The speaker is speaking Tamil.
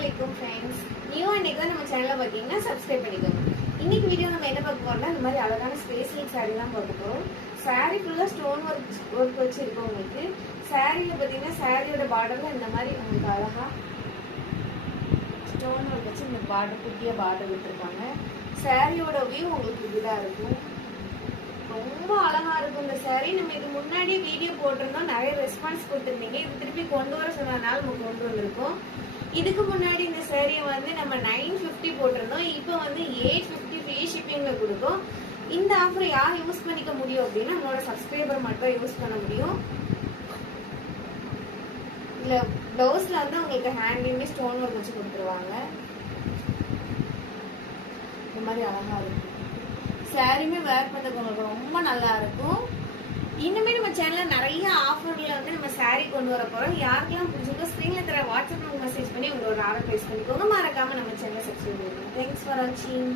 Assalamualaikum friends. நியூ இன்னைக்கு நம்ம சேனலை பார்த்தீங்கன்னா சப்ஸ்கிரைப் பண்ணிக்கோங்க. இன்னைக்கு வீடியோ நம்ம என்ன பார்க்க போறோம்னா இந்த மாதிரி அழகான ஸ்பேஸ் சில்க் saree தான் பார்க்க போறோம். saree ஃபுல்லா ஸ்டோன் ஒர்க் வச்சு இருக்கு உங்களுக்கு. சாரியில பார்த்தீங்கன்னா சாரியோட பார்டர்ல இந்த மாதிரி உங்களுக்கு அழகா ஸ்டோன் ஒர்க் வச்சு இந்த பார்டர் குட்டியா பார்டர் விட்டுருக்காங்க. சாரியோட வியூ உங்களுக்கு இதுதான் இருக்கும். ரொம்ப அழகா இருக்கும் இந்த saree. நம்ம இது முன்னாடி வீடியோ போட்டிருந்தோம், நிறைய ரெஸ்பான்ஸ் கொடுத்துருந்தீங்க. இது திருப்பி கொண்டு வர சொன்னதுனால நம்ம கொண்டு வந்திருக்கோம். இதுக்கு முன்னாடி இந்த சேரீயை வந்து நம்ம 950 போட்டிருந்தோம், இப்போ வந்து 850 ஃப்ரீ ஷிப்பிங்ல கொடுக்கும். இந்த ஆஃபர் யார் யூஸ் பண்ணிக்க முடியும் அப்படின்னா நம்மளோட சப்ஸ்கிரைபர் மட்டும் யூஸ் பண்ண முடியும். இல்ல பிளவுஸ்ல வந்து உங்களுக்கு ஹேண்ட்லயுமே ஸ்டோன் ஒர்க் வச்சு கொடுத்துருவாங்க. இந்த மாதிரி அழகா இருக்கும். சாரியுமே வேர் பண்ணதுக்கு உங்களுக்கு ரொம்ப நல்லா இருக்கும். இன்னுமே நம்ம சேனல்ல நிறைய ஆஃபர்ல வந்து நம்ம சாரி கொண்டு வர போறோம். யாருக்கெல்லாம் பிடிச்சிருக்கோ ஸ்க்ரீன்ல தர வாட்ஸ்அப்ல மெசேஜ் பண்ணி உங்களோட ஆர்டர் பிளேஸ் பண்ணிக்கோங்க. மறக்காம நம்ம சேனலை சப்ஸ்கிரைப் பண்ணுங்க. தேங்க்ஸ் ஃபார் வாட்சிங்.